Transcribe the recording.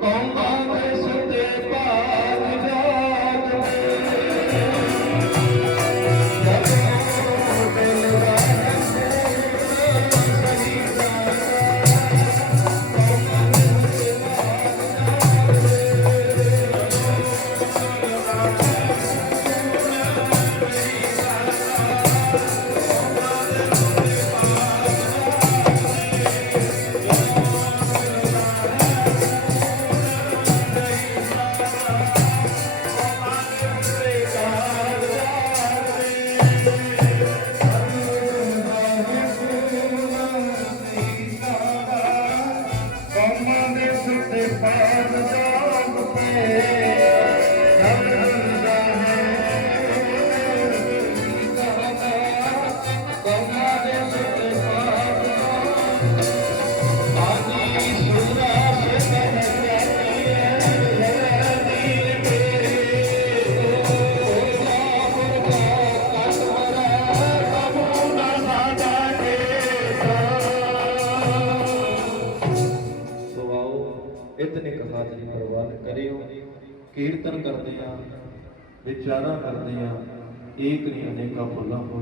ਕੌਮਾਂ ਦੇ ਦੇ ਸੁਤੇ ਭਾਗ ਜਾਤ ਪਏ ਕਰਦਾ ਕੌਮਾਂ ਆਓ ਇਤਨੇ ਪ੍ਰਵਾਨ ਕਰਿਓ। ਕੀਰਤਨ ਕਰਦੇ ਆ ਵਿਚਾਰਾਂ ਕਰਦੇ ਆ ਏਕ ਨਹੀਂ ਅਨੇਕਾਂ ਫੁੱਲਾਂ ਹੋ